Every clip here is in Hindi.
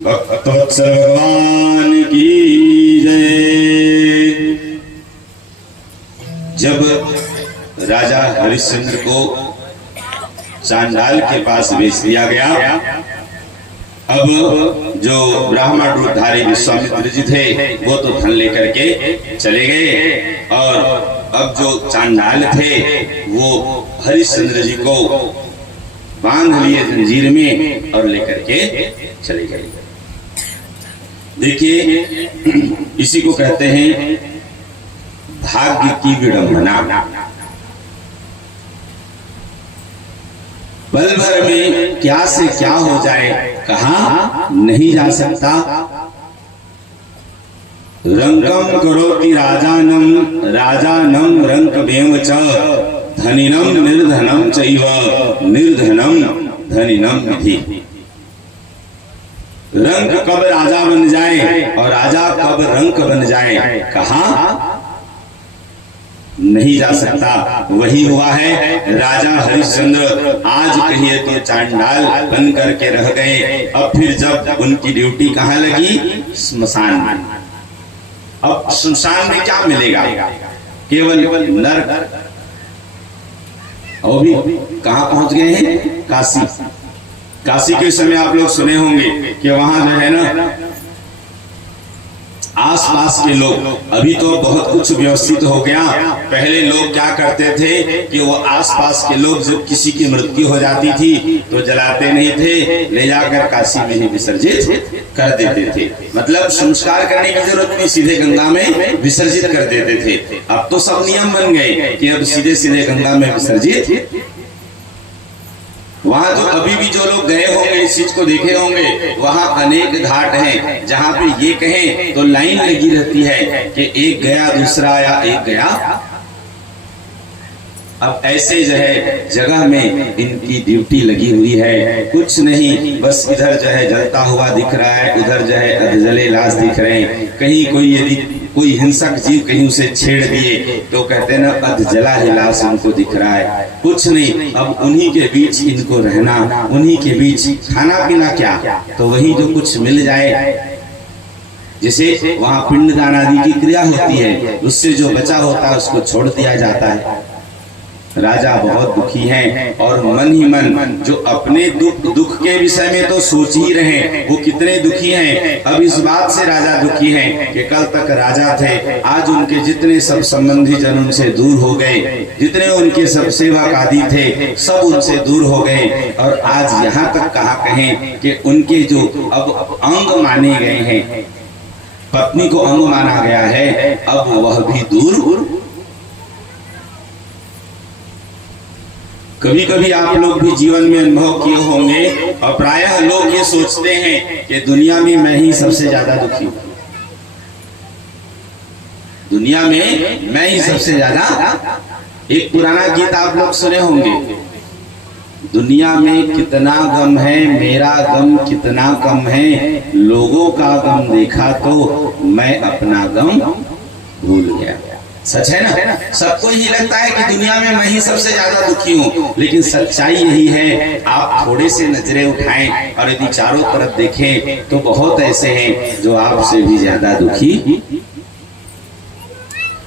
भक्तवत्सल भगवान की जय। जब राजा हरिश्चंद्र को चांडाल के पास भेज दिया गया, अब जो ब्राह्मण रूपधारी विश्वामित्र जी थे वो तो धन लेकर के चले गए, और अब जो चांडाल थे वो हरिश्चंद्र जी को बांध लिए जंजीर में और लेकर के चले गए। देखिए, इसी को कहते हैं भाग्य की विडंबना। पल भर में क्या से क्या हो जाए कहा नहीं जा सकता। रंकम करोति राजानम राजानम रंकमेव च धनिनम निर्धनम चैव निर्धनम धनिनम विधि। रंक कब राजा बन जाए और राजा कब रंक बन जाए कहा नहीं जा सकता। वही हुआ है। राजा हरिश्चंद्र आज कहिए तो चांडाल बन करके रह गए। अब फिर जब उनकी ड्यूटी कहाँ लगी? स्मशान में। अब स्मशान में क्या मिलेगा? केवल नरक। और भी कहाँ पहुंच गए हैं? काशी। काशी के समय आप लोग सुने होंगे कि वहां जो है ना, आसपास के लोग, अभी तो बहुत कुछ व्यवस्थित हो गया। पहले लोग क्या करते थे कि वो आसपास के लोग जब किसी की मृत्यु हो जाती थी तो जलाते नहीं थे, ले जाकर काशी में ही विसर्जित कर देते थे। मतलब संस्कार करने की जरूरत नहीं, सीधे गंगा में विसर्जित कर देते थे। अब तो सब नियम बन गए कि अब सीधे सीधे गंगा में विसर्जित। वहां तो अभी भी जो लोग गए होंगे इस चीज को देखे होंगे, वहां अनेक घाट हैं जहां पे ये कहें तो लाइन लगी रहती है कि एक गया दूसरा आया, एक गया। अब ऐसे जो है जगह में इनकी ड्यूटी लगी हुई है। कुछ नहीं, बस इधर जो है जलता हुआ दिख रहा है, उधर जो है अधजले लाश दिख रहे हैं। कहीं कोई यदि कोई हिंसक जीव कहीं उसे छेड़ दिए तो कहते हैं ना, अधजला ही लाश उनको दिख रहा है। कुछ नहीं, अब उन्हीं के बीच इनको रहना, उन्हीं के बीच खाना पीना क्या, तो वही जो कुछ मिल जाए। जैसे वहां पिंडदान आदि की क्रिया होती है, उससे जो बचा होता है उसको छोड़ दिया जाता है। राजा बहुत दुखी हैं और मन ही मन जो अपने दुख के विषय में तो सोच ही रहे, वो कितने दुखी हैं। अब इस बात से राजा दुखी हैं कि कल तक राजा थे, आज उनके जितने सब संबंधी जन उनसे दूर हो गए, जितने उनके सब सेवक आदि थे सब उनसे दूर हो गए। और आज यहाँ तक कहा कहें कि उनके जो अब अंग माने गए हैं, पत्नी को अंग माना गया है, अब वह भी दूर। कभी कभी आप लोग भी जीवन में अनुभव किए होंगे, और प्रायः लोग ये सोचते हैं कि दुनिया में मैं ही सबसे ज्यादा दुखी हूं, दुनिया में मैं ही सबसे ज्यादा। एक पुराना गीत आप लोग सुने होंगे, दुनिया में कितना गम है, मेरा गम कितना कम है, लोगों का गम देखा तो मैं अपना गम भूल गया। सच है ना? सबको ही लगता है कि दुनिया में मैं ही सबसे ज्यादा दुखी हूँ, लेकिन सच्चाई यही है। आप थोड़े से नजरें उठाएं और यदि चारों तरफ देखें तो बहुत ऐसे हैं जो आपसे भी ज्यादा दुखी।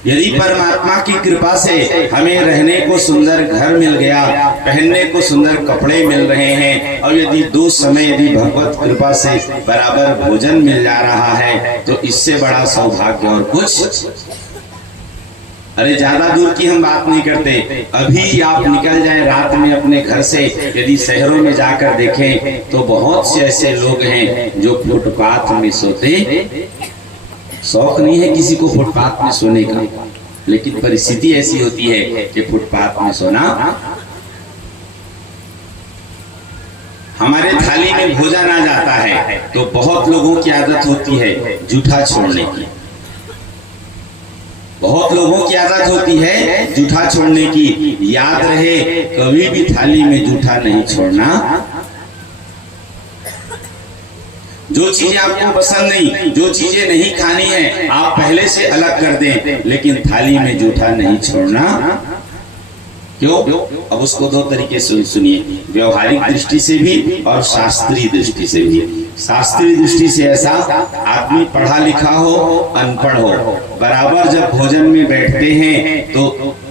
यदि परमात्मा की कृपा से हमें रहने को सुंदर घर मिल गया, पहनने को सुंदर कपड़े मिल रहे हैं, और यदि दो समय यदि भगवत कृपा से बराबर भोजन मिल जा रहा है, तो इससे बड़ा सौभाग्य और कुछ। अरे ज्यादा दूर की हम बात नहीं करते, अभी आप निकल जाएं रात में अपने घर से, यदि शहरों में जाकर देखें तो बहुत से ऐसे लोग हैं जो फुटपाथ में सोते। शौक नहीं है किसी को फुटपाथ में सोने का, लेकिन परिस्थिति ऐसी होती है कि फुटपाथ में सोना। हमारे थाली में भोजन आ जाता है तो बहुत लोगों की आदत होती है जूठा छोड़ने की, बहुत लोगों की आदत होती है जूठा छोड़ने की। याद रहे, कभी भी थाली में जूठा नहीं छोड़ना। जो चीजें आपको पसंद नहीं, जो चीजें नहीं खानी है, आप पहले से अलग कर दें, लेकिन थाली में जूठा नहीं छोड़ना। क्यों? अब उसको दो तरीके से सुनिए, व्यवहारिक दृष्टि से भी और शास्त्रीय दृष्टि से भी। शास्त्रीय दृष्टि से ऐसा, आदमी पढ़ा लिखा हो अनपढ़ हो, बराबर जब भोजन में बैठते हैं तो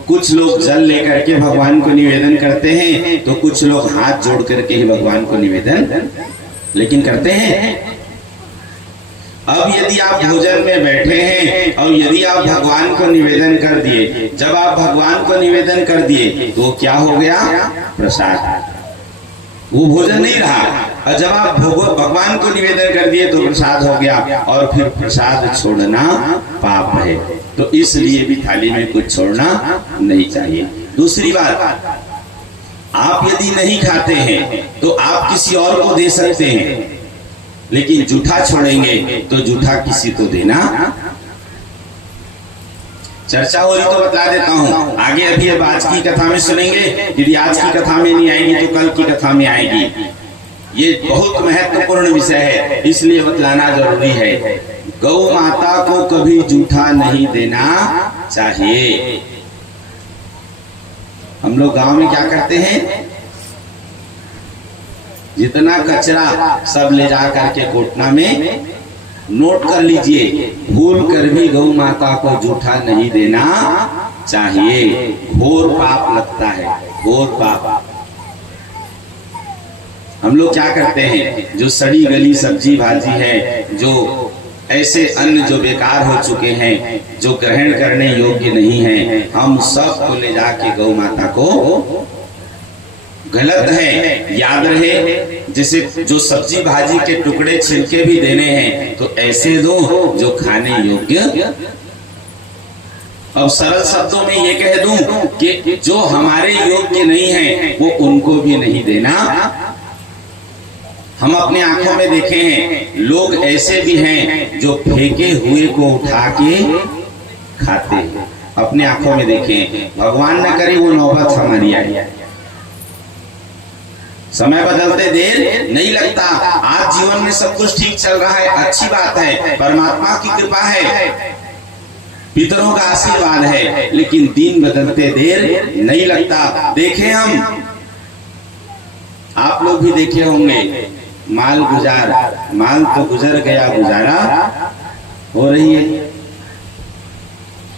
कुछ लोग जल लेकर के भगवान को निवेदन करते हैं, तो कुछ लोग हाथ जोड़ करके ही भगवान को निवेदन लेकिन करते हैं। अब यदि आप भोजन में बैठे हैं और यदि आप भगवान को निवेदन कर दिए, जब आप भगवान को निवेदन कर दिए तो क्या हो गया? प्रसाद। वो भोजन नहीं रहा। और जब आप भगवान को निवेदन कर दिए तो प्रसाद हो गया, और फिर प्रसाद छोड़ना पाप है। तो इसलिए भी थाली में कुछ छोड़ना नहीं चाहिए। दूसरी बात, आप यदि नहीं खाते हैं तो आप किसी और को दे सकते हैं, लेकिन जूठा छोड़ेंगे तो जूठा किसी को देना। चर्चा हो रही तो बता देता हूं, आगे अभी अब आज की कथा में सुनेंगे। यदि आज की कथा में नहीं आएगी तो कल की कथा में आएगी। ये बहुत महत्वपूर्ण विषय है, इसलिए बतलाना जरूरी है। गौ माता को कभी जूठा नहीं देना चाहिए। हम लोग गांव में क्या करते हैं, जितना कचरा सब ले जा करके कोटना में नोट कर लीजिए, भूल कर भी गौ माता को जूठा नहीं देना चाहिए। घोर पाप लगता है, घोर पाप। हम लोग क्या करते हैं, जो सड़ी गली सब्जी भाजी है, जो ऐसे अन्न जो बेकार हो चुके हैं, जो ग्रहण करने योग्य नहीं है, हम सब को ले जाके गौ माता को, गलत है, याद रहे। जैसे जो सब्जी भाजी के टुकड़े छिलके भी देने हैं तो ऐसे दो जो खाने योग्य। अब सरल शब्दों में ये कह दूं कि जो हमारे योग्य नहीं है वो उनको भी नहीं देना। हम अपने आंखों में देखे हैं, लोग ऐसे भी हैं जो फेंके हुए को उठा के खाते हैं। अपने आंखों में देखे, भगवान न करे वो नौबत हमारी आई। समय बदलते देर नहीं लगता। आज जीवन में सब कुछ ठीक चल रहा है, अच्छी बात है, परमात्मा की कृपा है, पितरों का आशीर्वाद है, लेकिन दिन बदलते देर नहीं लगता। देखे हम, आप लोग भी देखे होंगे, माल तो गुजर गया, गुजारा हो रही है।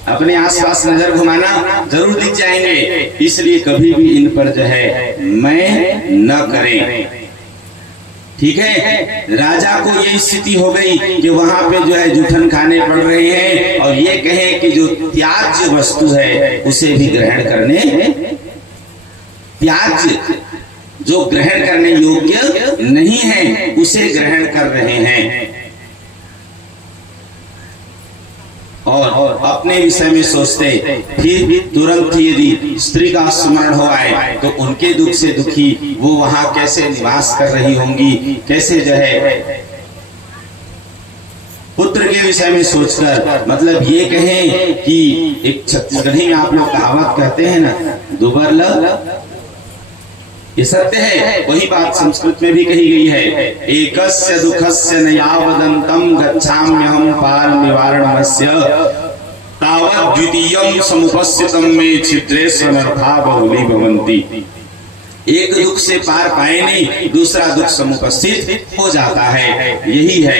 अपने आसपास नजर घुमाना, जरूर दिख जाएंगे। इसलिए कभी भी इन पर जो है मैं न करें, ठीक है। राजा को ये स्थिति हो गई कि वहां पे जो है जूठन खाने पड़ रहे हैं, और ये कहें कि जो त्याज्य वस्तु है उसे भी ग्रहण करने, त्याज्य जो ग्रहण करने योग्य नहीं है उसे ग्रहण कर रहे हैं। और अपने विषय में सोचते, फिर तुरंत यदि स्त्री का स्मरण हो आए तो उनके दुख से दुखी वो वहां कैसे निवास कर रही होंगी, कैसे जो है पुत्र के विषय में सोचकर, मतलब ये कहें कि एक छत्तीसगढ़ी में आप लोग कहावत कहते हैं ना, दुबरल, ये सत्य है। वही बात संस्कृत में भी कही गई है, एकस्य दुखस्य न यावदन्तं गच्छाम्यहं पार निवारणमस्य तावत् द्वितीयं समुपस्थितं मे छिद्रे समर्था बहुली भवन्ति। एक दुख से पार पाए नहीं, दूसरा दुख समुपस्थित हो जाता है। यही है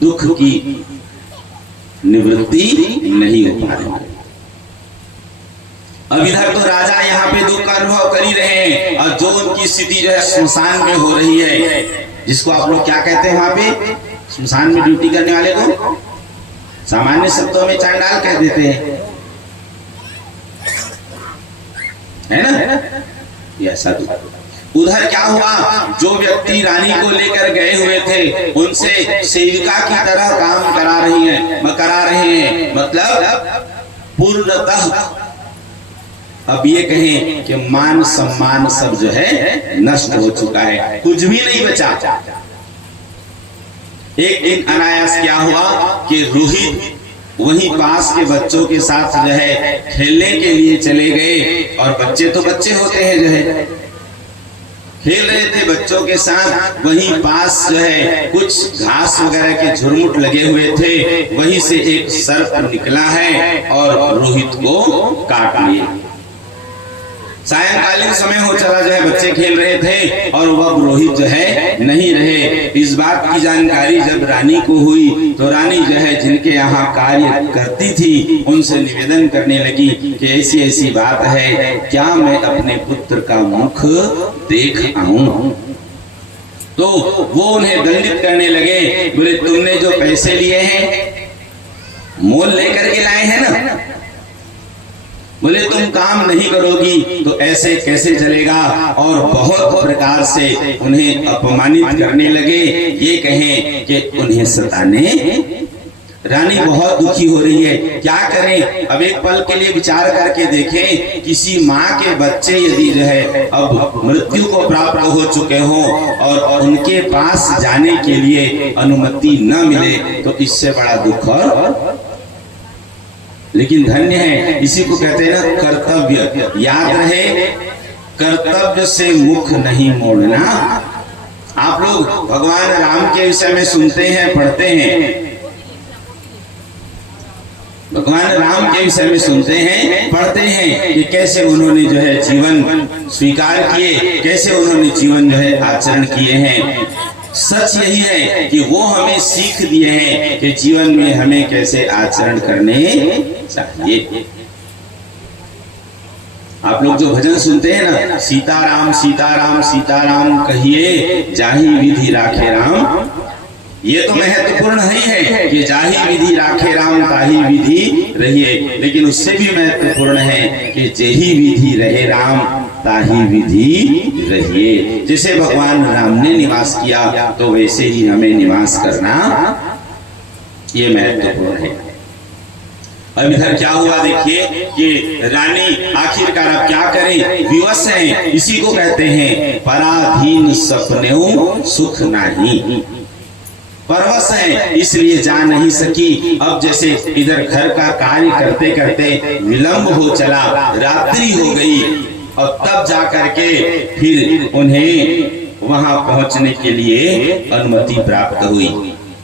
दुख की निवृत्ति नहीं हो पा रही। अब इधर तो राजा यहाँ पे दुख का अनुभव कर ही रहे हैं, और जो उनकी स्थिति जो है श्मशान में हो रही है, जिसको आप लोग क्या कहते हैं वहां पे, श्मशान में ड्यूटी करने वाले को सामान्य शब्दों में चांडाल कह देते हैं, है ना। ऐसा उधर क्या हुआ, जो व्यक्ति रानी को लेकर गए हुए थे उनसे सेविका की तरह काम करा रहे हैं, मतलब पूर्णतः अब ये कहें कि मान सम्मान सब जो है नष्ट हो चुका है, कुछ भी नहीं बचा। एक दिन अनायास क्या हुआ कि रोहित वहीं पास के बच्चों के साथ जो है खेलने के लिए चले गए, और बच्चे तो बच्चे होते हैं जो है खेल रहे थे बच्चों के साथ। वहीं पास जो है कुछ घास वगैरह के झुरमुट लगे हुए थे, वहीं से एक सर्प निकला है और रोहित को काट लिया। सायंकालीन समय हो चला, जो है बच्चे खेल रहे थे और वह रोहित जो है नहीं रहे। इस बात की जानकारी जब रानी को हुई तो रानी जो है जिनके यहाँ कार्य करती थी उनसे निवेदन करने लगी कि ऐसी ऐसी बात है, क्या मैं अपने पुत्र का मुख देख आऊं। तो वो उन्हें दंडित करने लगे, बोले तुमने जो पैसे लिए हैं मोल लेकर के लाए हैं ना, बोले तुम काम नहीं करोगी तो ऐसे कैसे चलेगा। और बहुत प्रकार से उन्हें अपमानित करने लगे, ये कहें कि उन्हें सताने। रानी बहुत दुखी हो रही है, क्या करें। अब एक पल के लिए विचार करके देखें, किसी माँ के बच्चे यदि जो है अब मृत्यु को प्राप्त हो चुके हो और उनके पास जाने के लिए अनुमति न मिले तो इससे बड़ा दुख और। लेकिन धन्य है, इसी को कहते हैं ना कर्तव्य। याद रहे, कर्तव्य से मुख नहीं मोड़ना। आप लोग भगवान राम के विषय में सुनते हैं, पढ़ते हैं, भगवान राम के विषय में सुनते हैं, पढ़ते हैं कि कैसे उन्होंने जो है जीवन स्वीकार किए, कैसे उन्होंने जीवन जो है आचरण किए हैं। सच यही है कि वो हमें सीख दिए हैं कि जीवन में हमें कैसे आचरण करने चाहिए। आप लोग जो भजन सुनते हैं ना, सीताराम सीताराम सीताराम कहिए जाहि विधि राखे राम, ये तो महत्वपूर्ण ही है कि जाहि विधि राखे राम ताहि विधि रहिए। लेकिन उससे भी महत्वपूर्ण है कि जेहि विधि रहे राम ताहि विधि रहिए। जैसे भगवान राम ने निवास किया तो वैसे ही हमें निवास करना, ये महत्वपूर्ण है। अब इधर क्या हुआ देखिए कि रानी आखिरकार अब क्या करें, विवश है। इसी को कहते हैं पराधीन सपनेऊ सुख नाही। परवश है इसलिए जा नहीं सकी। अब जैसे इधर घर का कार्य करते करते विलंब हो चला, रात्रि हो गई और तब जा करके फिर उन्हें वहां पहुंचने के लिए अनुमति प्राप्त हुई।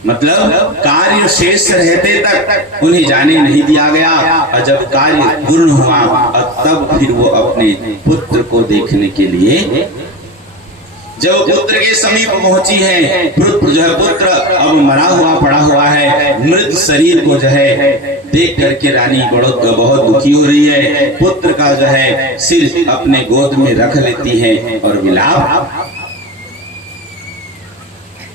मतलब कार्य शेष रहते तक उन्हें जाने नहीं दिया गया और जब कार्य पूर्ण हुआ और तब फिर वो अपने पुत्र को देखने के लिए जब पुत्र के समीप पहुंची है, जो है पुत्र अब मरा हुआ पड़ा हुआ है, मृत शरीर को जो है देख करके रानी बहुत दुखी हो रही है। पुत्र का जो है सिर अपने गोद में रख लेती है और विलाप।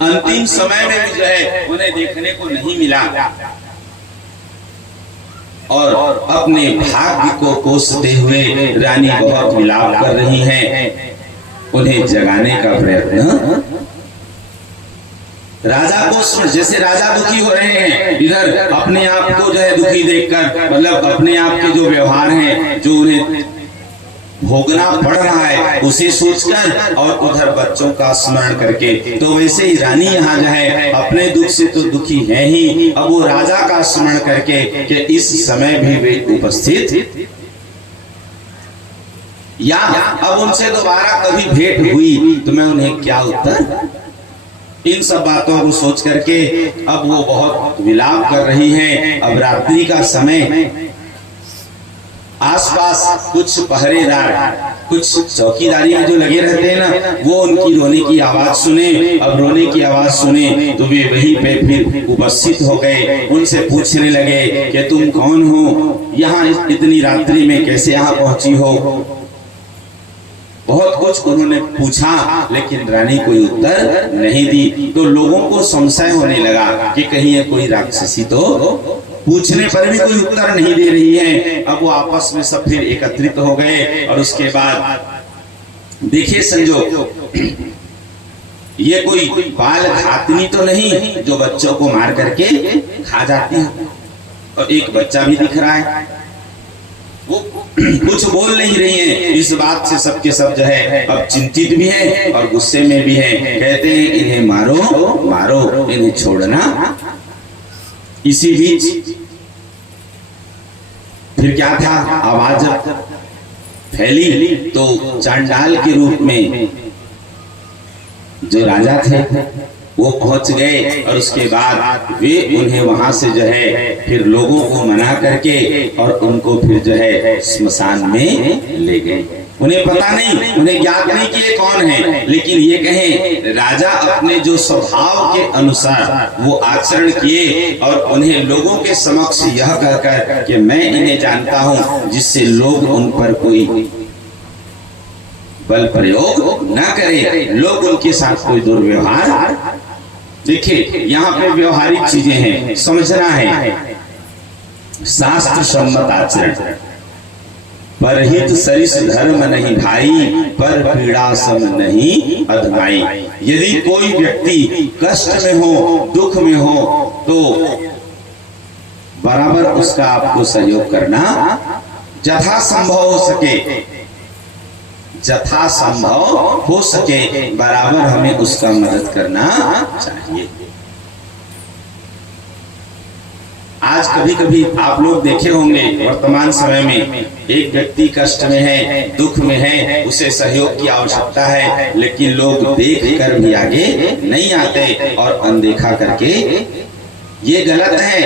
अंतिम समय में भी जो है उन्हें देखने को नहीं मिला और अपने भाग्य को कोसते हुए रानी बहुत विलाप कर रही है। उन्हें जगाने का प्रयत्न, राजा को, जैसे राजा दुखी हो रहे हैं, इधर अपने आप को जो है दुखी देखकर, मतलब अपने आप के जो व्यवहार हैं जो उन्हें भोगना पड़ रहा है उसे सोचकर और उधर बच्चों का स्मरण करके, तो वैसे ही रानी यहाँ जो है अपने दुख से तो दुखी है ही, अब वो राजा का स्मरण करके कि इस समय भी वे उपस्थित, या अब उनसे दोबारा कभी भेंट हुई तो मैं उन्हें क्या उत्तर। इन सब बातों को सोच करके अब वो बहुत विलाप कर रही हैं। अब रात्रि का समय, आसपास कुछ पहरेदार, कुछ चौकीदारी में जो लगे रहते हैं ना, वो उनकी रोने की आवाज सुने। अब रोने की आवाज सुने तो वे वहीं पे फिर उपस्थित हो गए। उनसे पूछने लगे कि तुम कौन हो, यहाँ इतनी रात्रि में कैसे यहाँ पहुंची हो। बहुत कुछ उन्होंने पूछा लेकिन रानी कोई उत्तर नहीं दी। तो लोगों को संशय होने लगा कि कहीं ये कोई राक्षसी, तो पूछने पर भी कोई उत्तर नहीं दे रही है। अब वो आपस में सब फिर एकत्रित हो गए और उसके बाद देखिए संजोग, ये कोई बाल घातनी तो नहीं जो बच्चों को मार करके खा जाती है। और एक बच्चा भी दिख रहा है, वो कुछ बोल नहीं रही है। इस बात से सबके सब जो है अब चिंतित भी है और गुस्से में भी है। कहते हैं इन्हें मारो मारो, इन्हें छोड़ना। इसी बीच फिर क्या था, आवाज फैली तो चांडाल के रूप में जो राजा थे वो पहुंच गए और उसके बाद वे उन्हें वहां से जो है फिर लोगों को मना करके और उनको फिर जो है स्मशान में ले गए। उन्हें पता नहीं, उन्हें ज्ञात नहीं कि ये कौन है, लेकिन ये कहें राजा अपने जो स्वभाव के अनुसार वो आचरण किए और उन्हें लोगों के समक्ष यह कहकर कि मैं इन्हें जानता हूं, जिससे लोग उन पर कोई बल प्रयोग न करे, लोग उनके साथ कोई दुर्व्यवहार। देखिए यहाँ पे व्यवहारिक चीजें हैं, समझना है। शास्त्र सम्मत आचरण, परहित सरिस धर्म नहीं भाई, पर पीड़ा सम नहीं अधमाई। यदि कोई व्यक्ति कष्ट में हो, दुख में हो, तो बराबर उसका आपको सहयोग करना, यथा संभव हो सके, यथा संभव हो सके बराबर हमें उसका मदद करना चाहिए। आज कभी कभी आप लोग देखे होंगे वर्तमान समय में एक व्यक्ति कष्ट में है, दुख में है, उसे सहयोग की आवश्यकता है, लेकिन लोग देख कर भी आगे नहीं आते और अनदेखा करके, ये गलत है,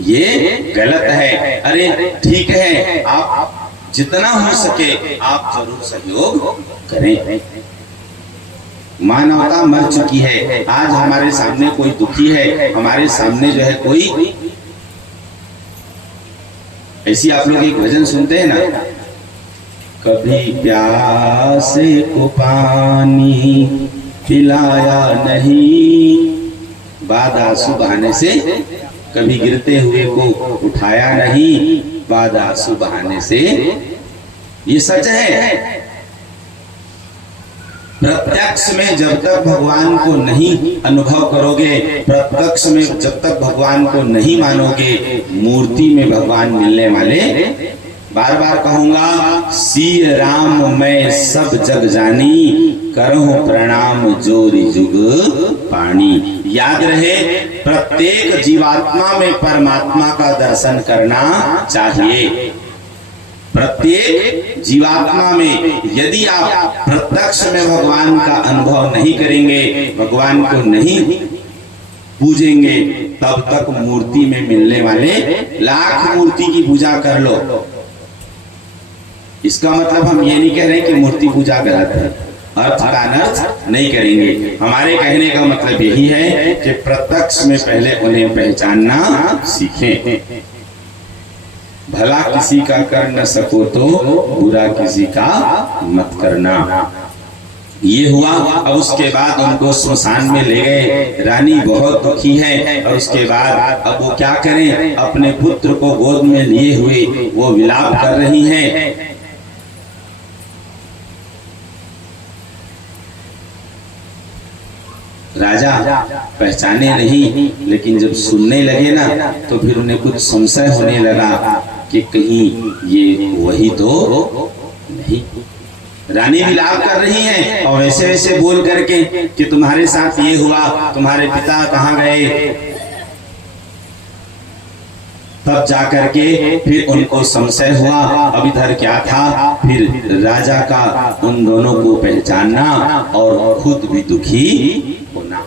ये गलत है। अरे ठीक है, आप जितना हो सके आप जरूर सहयोग करें। मानवता मर चुकी है, आज हमारे सामने कोई दुखी है, हमारे सामने जो है कोई, ऐसी आप लोग एक भजन सुनते हैं ना, कभी प्यासे को पानी पिलाया नहीं, बाधा सुबहाने से, कभी गिरते हुए को उठाया नहीं, बाधा सुबहाने से। ये सच है। प्रत्यक्ष में जब तक भगवान को नहीं अनुभव करोगे, प्रत्यक्ष में जब तक भगवान को नहीं मानोगे, मूर्ति में भगवान मिलने वाले, बार बार कहूंगा, सिय राम मैं सब जग जानी, करहूं प्रणाम जोरी जुग पानी। याद रहे, प्रत्येक जीवात्मा में परमात्मा का दर्शन करना चाहिए। प्रत्येक जीवात्मा में यदि आप प्रत्यक्ष में भगवान का अनुभव नहीं करेंगे, भगवान को नहीं पूजेंगे, तब तक मूर्ति में मिलने वाले लाख मूर्ति की पूजा कर लो। इसका मतलब हम ये नहीं कह रहे कि मूर्ति पूजा गलत है, अर्थ का अनर्थ नहीं करेंगे। हमारे कहने का मतलब यही है कि प्रत्यक्ष में पहले उन्हें पहचानना सीखें। भला किसी का कर न सको तो बुरा किसी का मत करना। ये हुआ। अब उसके बाद उनको स्मशान में ले गए। रानी बहुत दुखी है और उसके बाद अब वो क्या करें, अपने पुत्र को गोद में लिए हुए वो विलाप कर रही हैं। राजा पहचाने नहीं, लेकिन जब सुनने लगे ना तो फिर उन्हें कुछ संशय होने लगा कि कहीं ये वही तो नहीं। रानी विलाप कर रही हैं और ऐसे वैसे बोल करके कि तुम्हारे साथ ये हुआ, तुम्हारे पिता कहाँ गए। तब जाकर के फिर उनको संशय हुआ, अब इधर क्या था। फिर राजा का उन दोनों को पहचानना और खुद भी दुखी होना।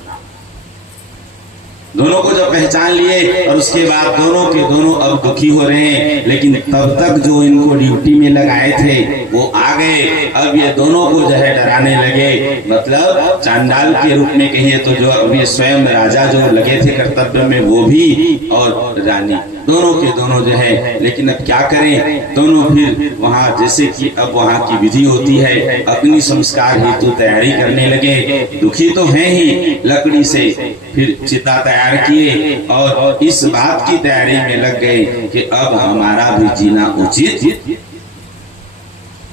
दोनों को जब पहचान लिए और उसके बाद दोनों के दोनों अब दुखी हो रहे हैं, लेकिन तब तक जो इनको ड्यूटी में लगाए थे वो आ गए। अब ये दोनों को जो है डराने लगे, मतलब चांडाल के रूप में कहिए तो जो अब ये स्वयं राजा जो लगे थे कर्तव्य में वो भी और रानी, दोनों के दोनों जो है। लेकिन अब क्या करें, दोनों फिर वहां जैसे कि अब वहां की विधि होती है अग्नि संस्कार हेतु तैयारी करने लगे। दुखी तो हैं ही, लकड़ी से फिर चिता तैयार किए और इस बात की तैयारी में लग गए कि अब हमारा भी जीना उचित।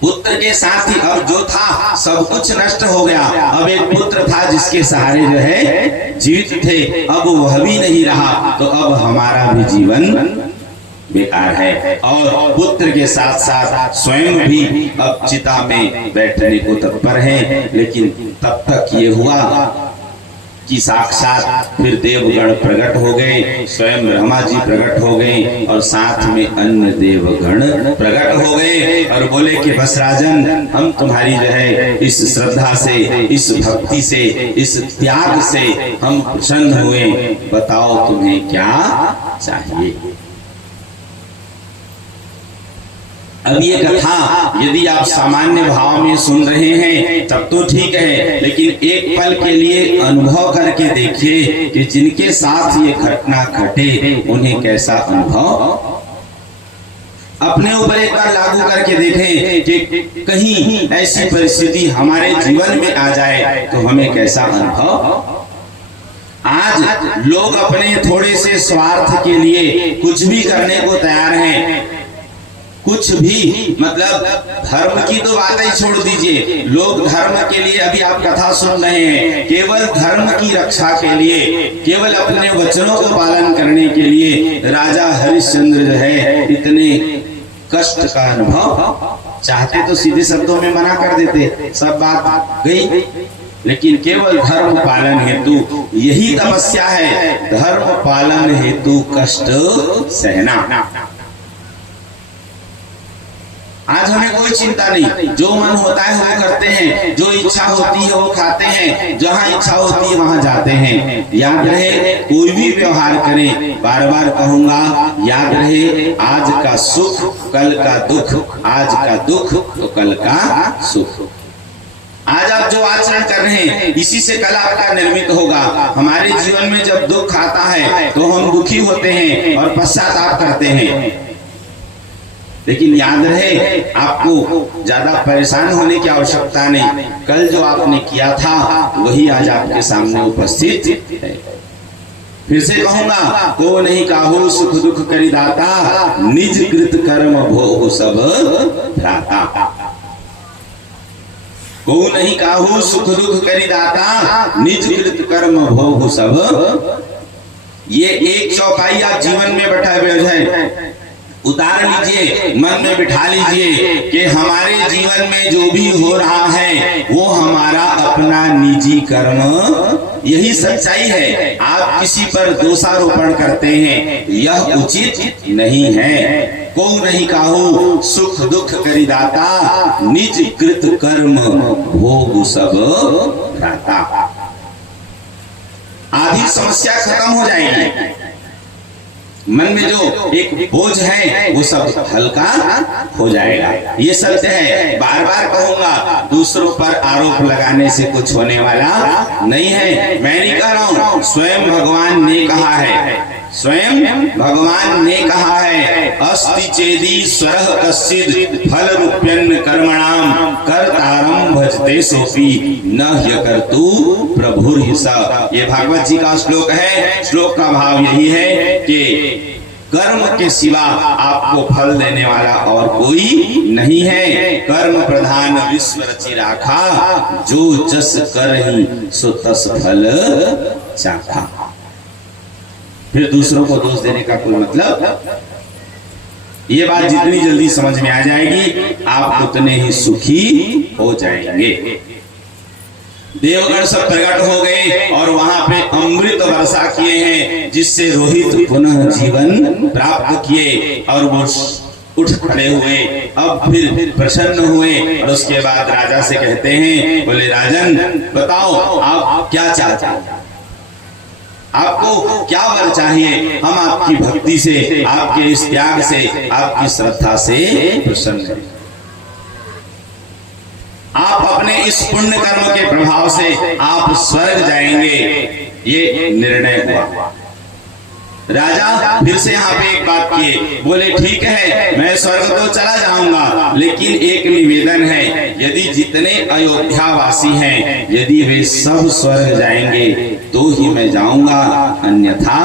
पुत्र के साथ ही अब जो था सब कुछ नष्ट हो गया। अब एक पुत्र था जिसके सहारे जो है जीवित थे, अब वह भी नहीं रहा, तो अब हमारा भी जीवन बेकार है। और पुत्र के साथ साथ स्वयं भी अब चिता में बैठने को तत्पर हैं। लेकिन तब तक ये हुआ कि साक्षात फिर देवगण प्रकट हो गए, स्वयं ब्रह्मा जी प्रकट हो गए और साथ में अन्य देवगण प्रकट हो गए और बोले कि बस राजन, हम तुम्हारी जो है इस श्रद्धा से, इस भक्ति से, इस त्याग से हम प्रसन्न हुए, बताओ तुम्हें क्या चाहिए। अब ये कथा यदि आप सामान्य भाव में सुन रहे हैं तब तो ठीक है, लेकिन एक पल के लिए अनुभव करके देखिए कि जिनके साथ ये घटना घटे उन्हें कैसा अनुभव, अपने ऊपर एक बार लागू करके देखें कि कहीं ऐसी परिस्थिति हमारे जीवन में आ जाए तो हमें कैसा अनुभव। आज लोग अपने थोड़े से स्वार्थ के लिए कुछ भी करने को तैयार हैं, कुछ भी, मतलब धर्म की तो बात ही छोड़ दीजिए, लोग धर्म के लिए, अभी आप कथा सुन रहे हैं, केवल धर्म की रक्षा के लिए, केवल अपने वचनों को पालन करने के लिए राजा हरिश्चंद्र जो है इतने कष्ट का अनुभव चाहते तो सीधे शब्दों में मना कर देते, सब बात गई, लेकिन केवल धर्म पालन हेतु, यही तपस्या है, धर्म पालन हेतु कष्ट सहना। आज हमें कोई चिंता नहीं, जो मन होता है वो करते हैं, जो इच्छा होती है वो खाते हैं, जहाँ इच्छा होती है वहां जाते हैं। याद रहे, कोई भी व्यवहार करें, बार बार कहूंगा, याद रहे, आज का सुख कल का दुख, आज का दुख तो कल का सुख। आज आप जो आचरण कर रहे हैं इसी से कल आपका निर्मित होगा। हमारे जीवन में जब दुख आता है तो हम दुखी होते हैं और पश्चाताप करते हैं, लेकिन याद रहे, आपको ज्यादा परेशान होने की आवश्यकता नहीं, कल जो आपने किया था वही आज आपके सामने उपस्थित है। फिर से कहूंगा, को नहीं काहू सुख दुख करि दाता, निज कृत कर्म भोग सब भ्राता। को नहीं काहू सुख दुख करि दाता, निज कृत कर्म भोग सब। ये एक चौपाई आप जीवन में बैठा हुए है, उतार लीजिए, मन में बिठा लीजिए कि हमारे जीवन में जो भी हो रहा है वो हमारा अपना निजी कर्म, यही सच्चाई है। आप किसी पर दोषारोपण करते हैं, यह उचित नहीं है। को नहीं काहू सुख दुख करि दाता, निज कृत कर्म भोग सब भ्राता। आधी समस्या खत्म हो जाएगी, मन में जो एक बोझ है वो सब हल्का हो जाएगा। ये सत्य है, बार बार कहूंगा, दूसरों पर आरोप लगाने से कुछ होने वाला नहीं है। मैं नहीं कह रहा हूं, स्वयं भगवान ने कहा है, स्वयं भगवान ने कहा है, अस्ति चेदी स्वरः कश्चिद फल रूप्यन्न कर्मणाम कर्तारं भजते सोपि न ह्यकर्तु प्रभुर्हिसा। ये भागवत जी का श्लोक है। श्लोक का भाव यही है कि कर्म के सिवा आपको फल देने वाला और कोई नहीं है। कर्म प्रधान विश्व रचि राखा, जो जस करहि सो तस फल चाखा। फिर दूसरों को दोष देने का कोई मतलब, ये बात जितनी जल्दी समझ में आ जाएगी आप उतने ही सुखी हो जाएंगे। देवगण सब प्रकट हो गए और वहां पे अमृत वर्षा किए हैं, जिससे रोहित पुनः जीवन प्राप्त किए और वो उठ खड़े हुए। अब फिर प्रसन्न हुए और उसके बाद राजा से कहते हैं, बोले राजन बताओ आप क्या चाहते हैं, आपको क्या वर चाहिए। हम आपकी भक्ति से, आपके इस त्याग से, आपकी श्रद्धा से प्रसन्न हैं। आप अपने इस पुण्य कर्म के प्रभाव से आप स्वर्ग जाएंगे, ये निर्णय हुआ। राजा फिर से यहाँ पे एक बात किए, बोले ठीक है मैं स्वर्ग तो चला जाऊंगा, लेकिन एक निवेदन है, यदि जितने अयोध्या वासी हैं यदि वे सब स्वर्ग जाएंगे तो ही मैं जाऊंगा, अन्यथा।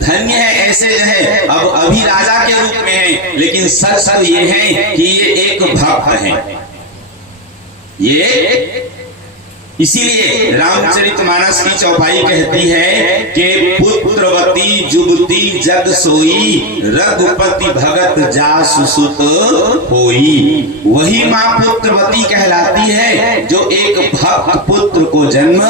धन्य है ऐसे जो है, अब अभी राजा के रूप में है, लेकिन सच ये है कि ये एक भक्त है, ये इसीलिए रामचरितमानस की चौपाई कहती है कि पुत्रवती जुबती जग सोई, रघुपति भगत जासु सुत होई। वही माँ पुत्रवती कहलाती है जो एक भक्त पुत्र को जन्म,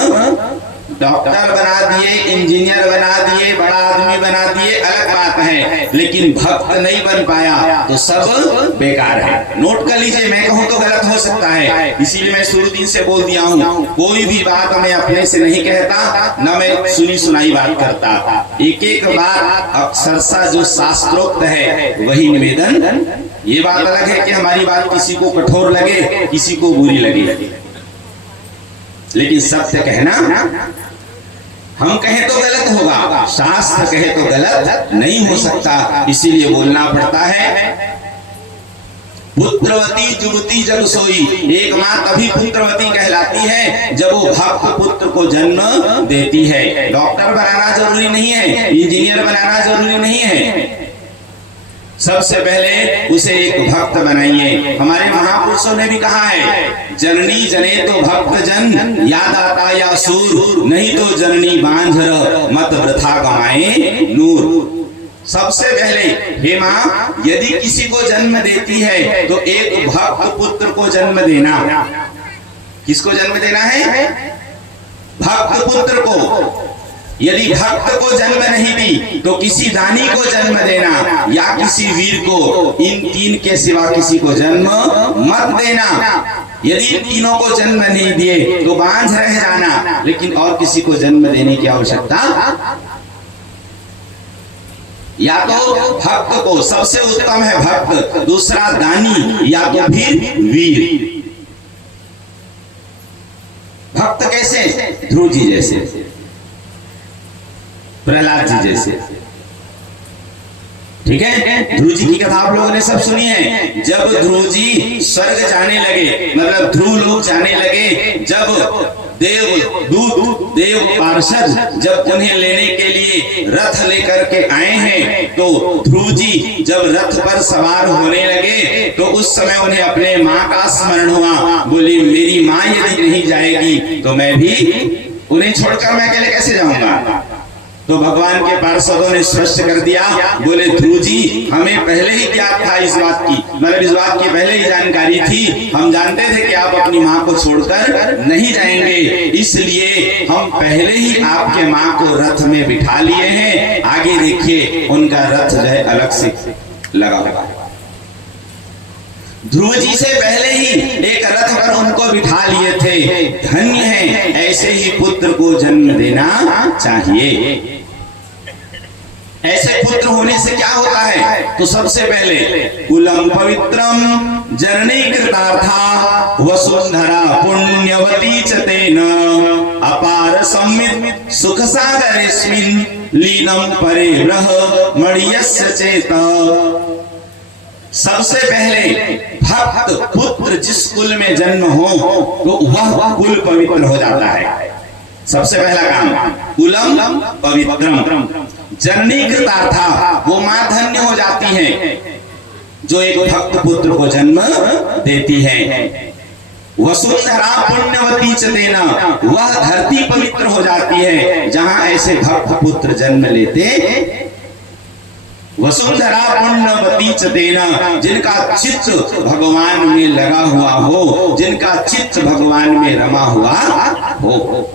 डॉक्टर बना दिए, इंजीनियर बना दिए, बड़ा आदमी बना दिए, अलग बात है, लेकिन भक्त नहीं बन पाया तो सब बेकार है। नोट कर लीजिए, मैं कहूँ तो गलत हो सकता है, इसीलिए मैं शुरू दिन से बोल दिया हूँ, कोई भी बात मैं अपने से नहीं कहता, न मैं सुनी सुनाई बात करता। एक एक बात अक्षरशः जो शास्त्रोक्त है वही निवेदन। ये बात अलग है कि हमारी बात किसी को कठोर लगे, किसी को बुरी लगे, लेकिन सत्य कहना, हम कहें तो गलत होगा, शास्त्र कहे तो गलत नहीं हो सकता, इसीलिए बोलना पड़ता है। पुत्रवती जुबती जग सोई, एक माँ तभी पुत्रवती कहलाती है जब वो भक्त पुत्र को जन्म देती है। डॉक्टर बनाना जरूरी नहीं है, इंजीनियर बनाना जरूरी नहीं है, सबसे पहले उसे एक भक्त बनाइए। हमारे महापुरुषों ने भी कहा है, जननी जने तो भक्त जन, याद आता या सूर, नहीं तो जननी बांझर, मत वृथा गवाए नूर। सबसे पहले हे माँ, यदि किसी को जन्म देती है तो एक भक्त पुत्र को जन्म देना। किसको जन्म देना है? भक्त पुत्र को। यदि भक्त को जन्म नहीं दी तो किसी दानी को जन्म देना या किसी वीर को, इन तीन के सिवा किसी को जन्म मत देना। यदि तीनों को जन्म नहीं दिए तो बांझ रह जाना, लेकिन और किसी को जन्म देने की आवश्यकता, या तो भक्त को, सबसे उत्तम है भक्त, दूसरा दानी, या तो फिर वीर। भक्त कैसे? ध्रुव जी जैसे, प्रहलाद जी जैसे, ठीक है। ध्रुव जी की कथा आप लोगों ने सब सुनी है। जब ध्रुव जी स्वर्ग जाने लगे, मतलब ध्रुव लोग जाने लगे, जब देव देव पार्षद जब उन्हें लेने के लिए रथ लेकर के आए हैं, तो ध्रुव जी जब रथ पर सवार होने लगे तो उस समय उन्हें अपने माँ का स्मरण हुआ। बोले, मेरी माँ यदि नहीं जाएगी तो मैं भी उन्हें छोड़कर मैं अकेले कैसे जाऊंगा। तो भगवान के पार्षदों ने स्पष्ट कर दिया, बोले ध्रुव जी, हमें पहले ही ज्ञात था इस बात की, मतलब इस बात की पहले ही जानकारी थी, हम जानते थे कि आप अपनी माँ को छोड़कर नहीं जाएंगे, इसलिए हम पहले ही आपके माँ को रथ में बिठा लिए हैं। आगे देखिए, उनका रथ जो है अलग से लगा हुआ। ध्रुव जी से पहले ही एक रथ पर उनको बिठा लिए थे। धन्य है, ऐसे ही पुत्र को जन्म देना चाहिए। ऐसे पुत्र होने से क्या होता है? तो सबसे पहले कुलम पवित्रम जननी कृतार्था, वसुंधरा पुण्यवती च तेन, अपार सम्मित सुख सागरेस्मिन्, लीनम परे ब्रह मणियस्य चेत। सबसे पहले भक्त पुत्र जिस कुल में जन्म हो तो वह कुल पवित्र हो जाता है। सबसे पहला काम, कुलम पवित्रम, जननी कृतार्था, वो मां धन्य हो जाती है जो एक भक्त पुत्र को जन्म देती है। वसुंधरा पुण्यवती च तेना, वह धरती पवित्र हो जाती है जहां ऐसे भक्त पुत्र जन्म लेते। वसुंधरा पुण्यवती च तेना, जिनका चित्त भगवान में लगा हुआ हो, जिनका चित्त भगवान में रमा हुआ हो।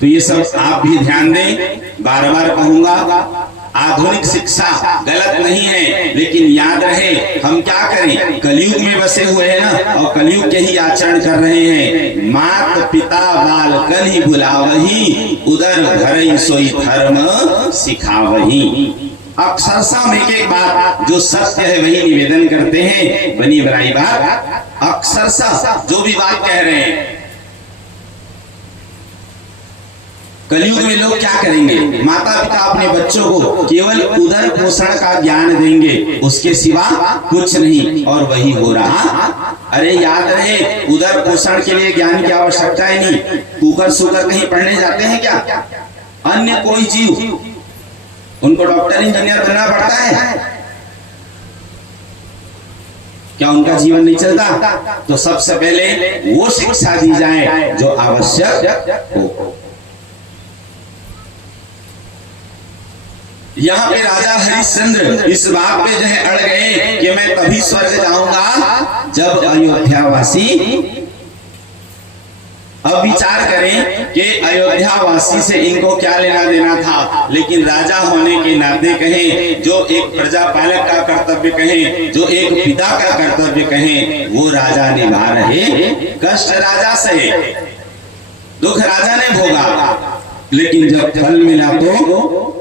तो ये सब आप भी ध्यान दें, बार बार कहूंगा, आधुनिक शिक्षा गलत नहीं है, लेकिन याद रहे हम क्या करें, कलयुग में बसे हुए हैं ना, और कलयुग के ही आचरण कर रहे हैं। मात पिता बालकन ही बुलावही, उदर घर सोई धर्म सिखावही। अक्षरशः में एक बात जो सत्य है वही निवेदन करते हैं, बनी बनाई बात, अक्षरशः जो भी बात कह रहे हैं। कलयुग में लोग क्या करेंगे, माता पिता अपने बच्चों को केवल उदर पोषण का ज्ञान देंगे, उसके सिवा कुछ नहीं, और वही हो रहा। अरे याद रहे, उदर पोषण के लिए ज्ञान की आवश्यकता ही नहीं। कुकर सुकर कहीं पढ़ने जाते हैं क्या? अन्य कोई जीव, उनको डॉक्टर इंजीनियर बनना पड़ता है? क्या उनका जीवन नहीं चलता? तो सबसे पहले वो शिक्षा दी जाए जो आवश्यक हो। यहाँ पे राजा हरिश्चंद्र इस बात पे जो है अड़ गए कि मैं तभी स्वर्ग जाऊंगा जब अयोध्यावासी, अब विचार करें कि अयोध्यावासी से इनको क्या लेना देना था, लेकिन राजा होने के नाते कहें, जो एक प्रजापालक का कर्तव्य कहें, जो एक पिता का कर्तव्य कहें, वो राजा निभा रहे। कष्ट राजा सहे, दुख राजा ने भोगा, लेकिन जब फल मिला तो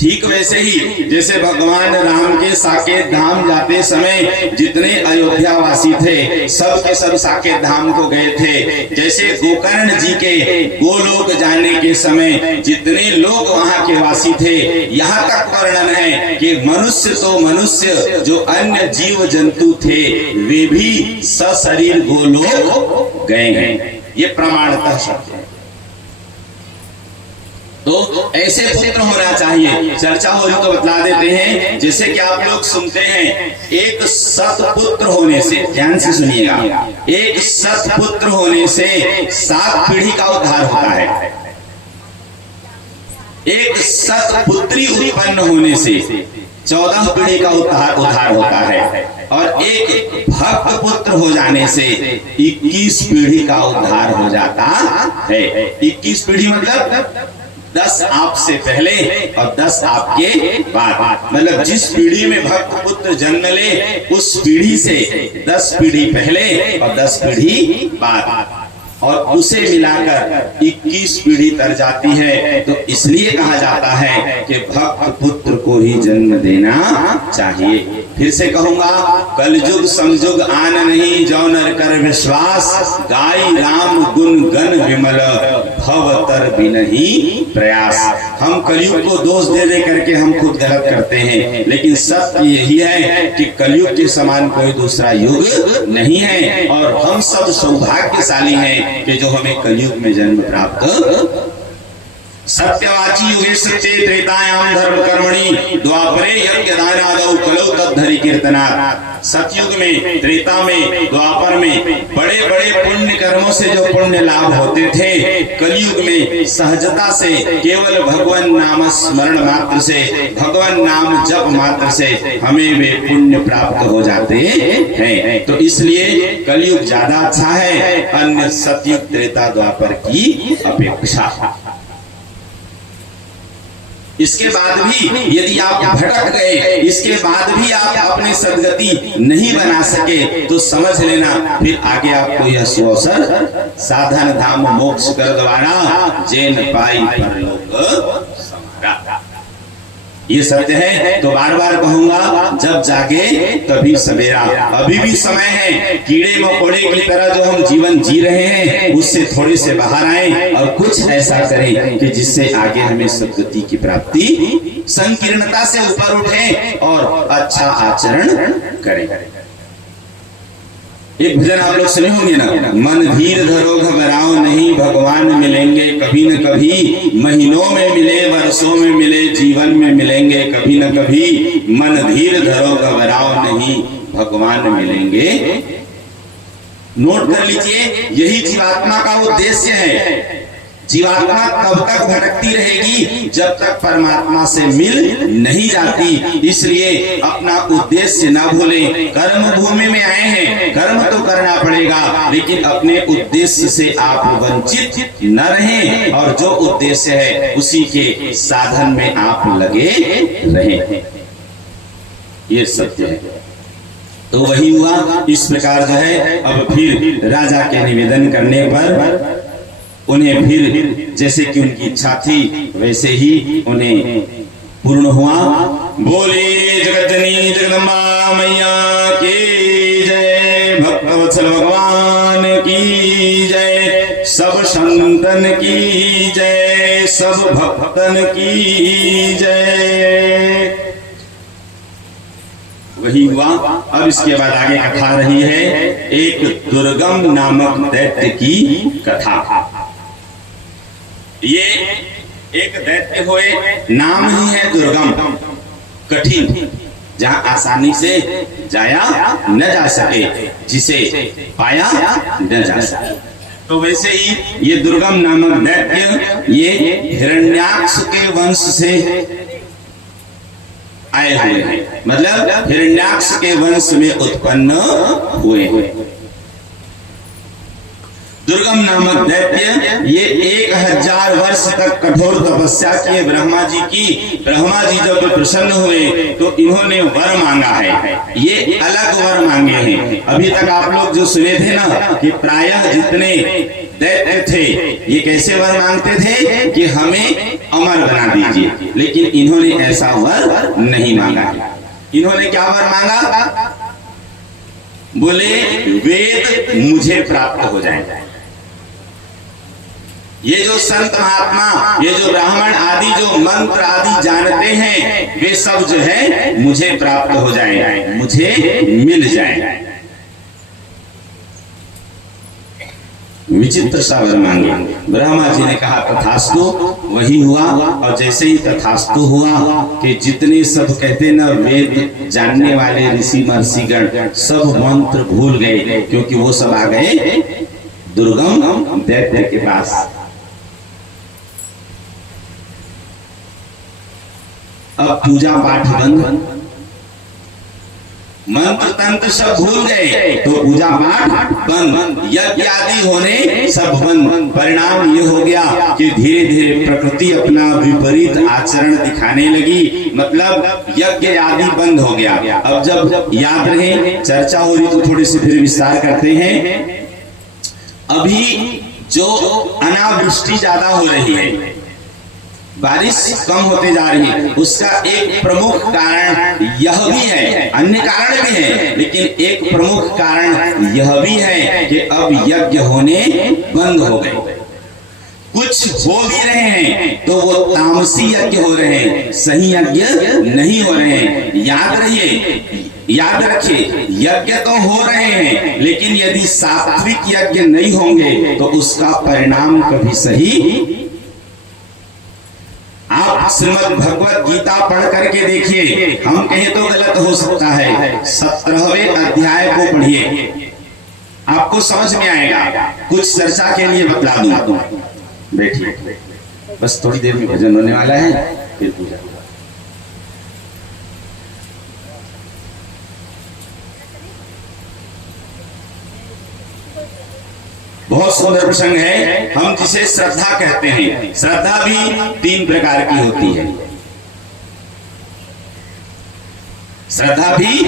ठीक वैसे ही जैसे भगवान राम के साकेत धाम जाते समय जितने अयोध्यावासी थे सब के सब साकेत धाम को गए थे। जैसे गोकर्ण जी के गोलोक जाने के समय जितने लोग वहां के वासी थे, यहाँ तक वर्णन है कि मनुष्य तो मनुष्य, जो अन्य जीव जंतु थे वे भी सशरीर गोलोक गए हैं। ये प्रमाणतः सत्य है। तो ऐसे पुत्र होना चाहिए। चर्चा हो रही तो बतला देते हैं, जैसे कि आप लोग सुनते हैं एक सतपुत्र होने से, ध्यान से सुनिएगा, एक सतपुत्र होने से 7 पीढ़ी का उद्धार होता है। एक सतपुत्री उत्पन्न होने से 14 पीढ़ी का उद्धार होता है, और एक भक्त पुत्र हो जाने से 21 पीढ़ी का उद्धार हो जाता है। 21 पीढ़ी मतलब 10 आपसे पहले और 10 आपके बाद, मतलब जिस पीढ़ी में भक्त पुत्र जन्म ले उस पीढ़ी से 10 पीढ़ी पहले और 10 पीढ़ी बाद, और उसे मिलाकर 21 पीढ़ी तर जाती है। तो इसलिए कहा जाता है कि भक्त पुत्र को ही जन्म देना चाहिए। फिर से कहूंगा, कलयुग समयुग आन नहीं, जो नर कर विश्वास, गाई राम गुण गण विमल, भव तर बिनहि प्रयास। हम कलयुग को दोष दे दे करके हम खुद गलत करते हैं, लेकिन सत्य यही है कि कलयुग के समान कोई दूसरा युग नहीं है, और हम सब सौभाग्यशाली हैं कि जो हमें कलयुग में जन्म प्राप्त। सत्यवाची युगे सत्ये त्रेतायाम धर्म कर्मणि, द्वापरे यज्ञ दानादौ कलौ तद्धरि कीर्तनात्। सतयुग में, त्रेता में, द्वापर में बड़े बड़े पुण्य कर्मों से जो पुण्य लाभ होते थे, कलयुग में सहजता से केवल भगवान नाम स्मरण मात्र से, भगवान नाम जप मात्र से हमें वे पुण्य प्राप्त हो जाते हैं। तो इसलिए कलयुग ज्यादा अच्छा है अन्य सतयुग त्रेता द्वापर की अपेक्षा। इसके बाद भी यदि आप भटक गए, इसके बाद भी आप अपनी सदगति नहीं बना सके, तो समझ लेना फिर आगे आपको यह सुअवसर साधन धाम मोक्ष कर द्वारा जैन पाई परलोक समारा। ये सत्य है। तो बार बार कहूंगा, जब जागे तभी सवेरा। अभी भी समय है, कीड़े मकोड़े की तरह जो हम जीवन जी रहे हैं उससे थोड़े से बाहर आए और कुछ ऐसा करें कि जिससे आगे हमें सद्गति की प्राप्ति, संकीर्णता से ऊपर उठे और अच्छा आचरण करें। एक भजन आप लोग सुने होंगे ना, मन धीर धरो घबराओ नहीं, भगवान मिलेंगे कभी न कभी, महीनों में मिले वर्षों में मिले जीवन में मिलेंगे कभी न कभी, मन धीर धरो घबराओ नहीं, भगवान मिलेंगे। नोट कर लीजिए, यही जीवात्मा का उद्देश्य है। जीवात्मा तब तक भटकती रहेगी जब तक परमात्मा से मिल नहीं जाती। इसलिए अपना उद्देश्य ना भूलें। कर्म भूमि में आए हैं, कर्म तो करना पड़ेगा, लेकिन अपने उद्देश्य से आप वंचित न रहें, और जो उद्देश्य है उसी के साधन में आप लगे रहें। ये सत्य है। तो वही हुआ। इस प्रकार जो है अब फिर राजा के निवेदन करने पर उन्हें फिर जैसे कि उनकी इच्छा थी वैसे ही उन्हें पूर्ण हुआ। बोले जगतजननी जगदम्बा मैया की जय, भक्तवत्सल भगवान की जय, सब संतन की जय, सब भक्तन की जय। वही हुआ। अब इसके बाद आगे कथा रही है एक दुर्गम नामक दैत्य की कथा। ये एक दैत्य हुए, नाम ही है दुर्गम, कठिन। जहां आसानी से जाया न जा सके, जिसे पाया न जा सके। तो वैसे ही ये दुर्गम नामक दैत्य ये हिरण्याक्ष के वंश से आए हुए हैं, मतलब हिरण्याक्ष के वंश में उत्पन्न हुए हैं। दुर्गम नामक दैत्य ये 1000 वर्ष तक कठोर तपस्या किए ब्रह्मा जी की। ब्रह्मा जी जब प्रसन्न हुए तो इन्होंने वर मांगा है, ये अलग वर मांगे हैं। अभी तक आप लोग जो सुने थे ना कि प्रायः जितने दैत्य थे ये कैसे वर मांगते थे कि हमें अमर बना दीजिए, लेकिन इन्होंने ऐसा वर नहीं मांगा। इन्होंने क्या वर मांगा? बोले वेद मुझे प्राप्त हो जाए। ये जो संत महात्मा, ये जो ब्राह्मण आदि जो मंत्र आदि जानते हैं, वे सब जो है मुझे प्राप्त हो जाए, मुझे मिल जाए। विचित्र सा वर मांगे। ब्रह्मा जी ने कहा तथास्तु, वही हुआ। और जैसे ही तथास्तु हुआ कि जितने सब कहते ना वेद जानने वाले ऋषि महर्षिगण सब मंत्र भूल गए, क्योंकि वो सब आ गए दुर्गम दैत्य के पास। अब पूजा पाठ बंद, मंत्र तंत्र सब भूल गए तो पूजा पाठ बंद, यज्ञ आदि होने सब बंद। परिणाम ये हो गया कि धीरे धीरे प्रकृति अपना विपरीत आचरण दिखाने लगी, मतलब यज्ञ आदि बंद हो गया। अब जब याद रहे चर्चा हो रही तो थोड़ी सी फिर विस्तार करते हैं। अभी जो अनावृष्टि ज्यादा हो रही है, बारिश कम होते जा रही है, उसका एक प्रमुख कारण यह भी है, अन्य कारण भी है, लेकिन एक प्रमुख कारण यह भी है कि अब यज्ञ होने बंद हो गए। कुछ हो भी रहे हैं तो वो तामसी यज्ञ हो रहे हैं, सही यज्ञ नहीं हो रहे हैं। याद रखिए यज्ञ तो हो रहे हैं, लेकिन यदि सात्विक यज्ञ नहीं होंगे तो उसका परिणाम कभी सही। आप श्रीमद् भगवत गीता पढ़ करके देखिए, हम कहें तो गलत हो सकता है, 17वें अध्याय को पढ़िए, आपको समझ में आएगा। कुछ चर्चा के लिए बतला दूं, बैठिए, बस थोड़ी देर में भजन होने वाला है, फिर पूजा। बहुत सुंदर प्रसंग है, हम जिसे श्रद्धा कहते हैं। श्रद्धा भी 3 प्रकार की होती है। श्रद्धा भी,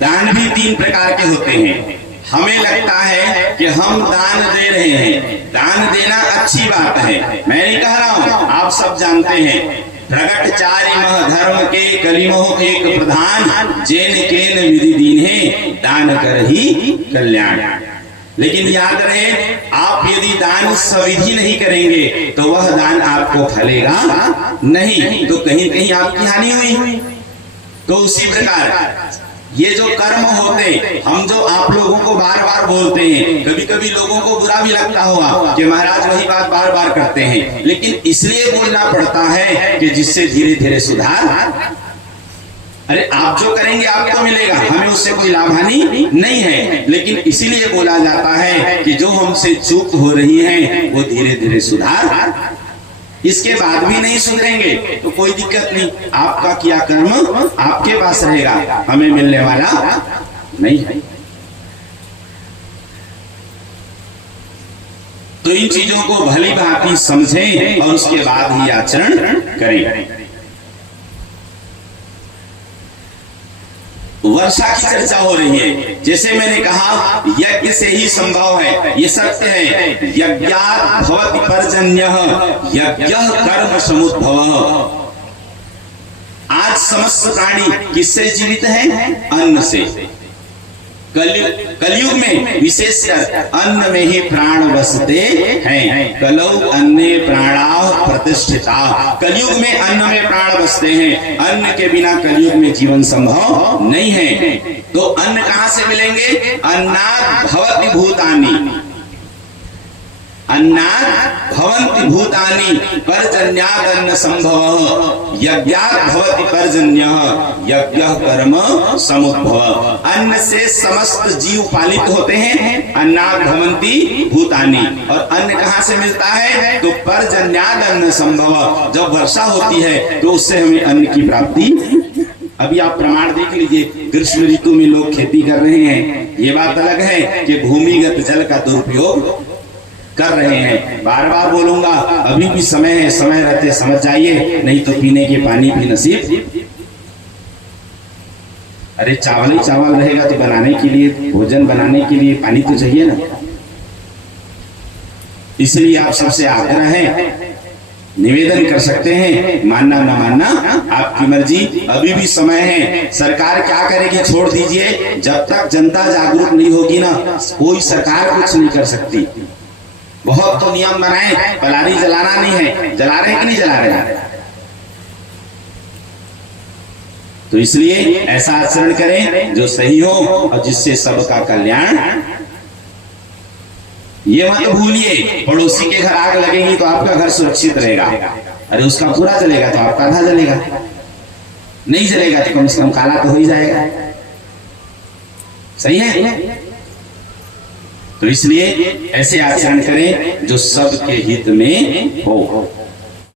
दान भी 3 प्रकार के होते हैं। हमें लगता है कि हम दान दे रहे हैं, दान देना अच्छी बात है, मैं नहीं कह रहा हूं, आप सब जानते हैं। प्रगट चारि मह धर्म के कलिमोह एक प्रधान, जेन केन विधि दीन्हे दान कर ही कल्याण। लेकिन याद रहे, आप यदि दान सविधि नहीं करेंगे तो वह दान आपको फलेगा नहीं, तो कहीं कहीं आपकी हानि हुई। तो उसी प्रकार ये जो कर्म होते, हम जो आप लोगों को बार बार बोलते हैं, कभी कभी लोगों को बुरा भी लगता होगा कि महाराज वही बात बार बार करते हैं, लेकिन इसलिए बोलना पड़ता है कि जिससे धीरे धीरे सुधार। अरे आप जो करेंगे आपको मिलेगा, हमें उससे कोई लाभ हानि नहीं है, लेकिन इसीलिए बोला जाता है कि जो हमसे चूक हो रही है वो धीरे धीरे सुधार। इसके बाद भी नहीं सुधरेंगे तो कोई दिक्कत नहीं, आपका किया कर्म आपके पास रहेगा, हमें मिलने वाला नहीं है। तो इन चीजों को भली भांति समझें और उसके बाद ही आचरण करें। वर्षा की चर्चा हो रही है, जैसे मैंने कहा यज्ञ से ही संभव है, ये सत्य है। यज्ञात् भवति पर्जन्यः, यज्ञः कर्म समुद्भवः। आज समस्त प्राणी किससे जीवित है? अन्न से। कलयुग में विशेषकर अन्न में ही प्राण बसते हैं। कलौ अन्ने प्राणाः प्रतिष्ठिता। कलयुग में अन्न में प्राण बसते हैं, अन्न के बिना कलयुग में जीवन संभव नहीं है। तो अन्न कहां से मिलेंगे? अन्नात् भवति भूतानि। अन्नात् भवन्ति भूतानि पर्जन्यादन्न संभवः यज्ञात् भवति पर्जन्यः यज्ञः कर्म समुद्भवः। अन्न से समस्त जीव पालित होते हैं, अन्नात् भवन्ति भूतानि। और अन्न कहाँ से मिलता है? तो पर्जन्यादन्न संभवः, जब वर्षा होती है तो उससे हमें अन्न की प्राप्ति। अभी आप प्रमाण देख लीजिए, ग्रीष्म ऋतु में लोग खेती कर रहे हैं, ये बात अलग है कि भूमिगत जल का दुरुपयोग कर रहे हैं। बार बार बोलूंगा, अभी भी समय है, समय रहते समझ जाइए, नहीं तो पीने के पानी भी नसीब। अरे चावल ही चावल रहेगा तो बनाने के लिए, भोजन बनाने के लिए पानी तो चाहिए ना। इसलिए आप सबसे आग्रह है, निवेदन कर सकते हैं, मानना न मानना आपकी मर्जी। अभी भी समय है। सरकार क्या करेगी छोड़ दीजिए, जब तक जनता जागरूक नहीं होगी ना, कोई सरकार कुछ नहीं कर सकती। बहुत तो नियम बनाए, पलारी जलाना नहीं है, जला रहे हैं कि नहीं जला रहे हैं? तो इसलिए ऐसा आचरण करें जो सही हो और जिससे सबका कल्याण। ये मत भूलिए, पड़ोसी के घर आग लगेगी तो आपका घर सुरक्षित रहेगा। अरे उसका पूरा जलेगा तो आपका आधा जलेगा, नहीं जलेगा तो कम से कम काला तो हो ही जाएगा। सही है? तो इसलिए ऐसे आचरण करें जो सबके हित में हो।